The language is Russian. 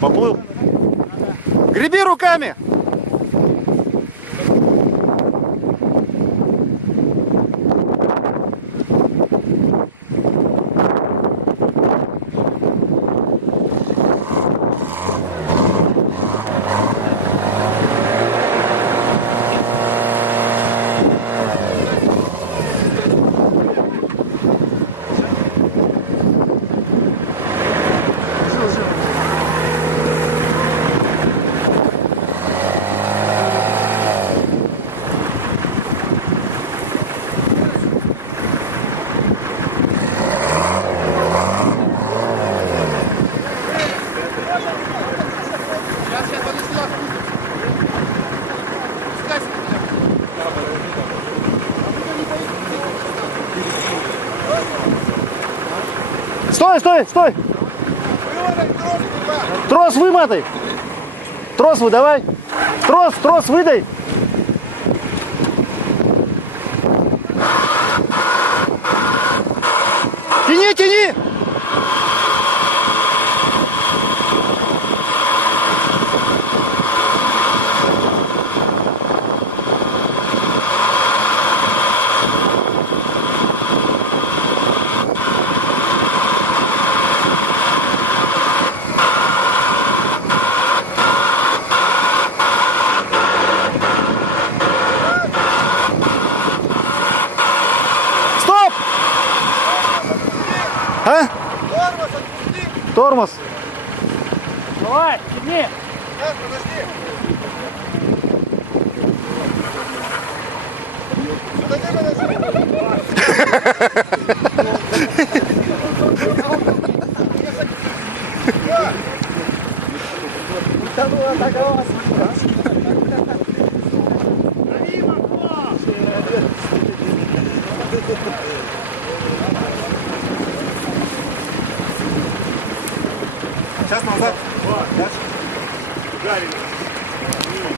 Поплыл. Греби руками! Стой, стой, стой! Трос вымотай! Трос выдавай! Трос выдай! Тяни, тяни! А? Тормоз, отпусти! Тормоз. Давай, тяни! Сейчас, подожди! Утонула такова. Сейчас назад. Гарри.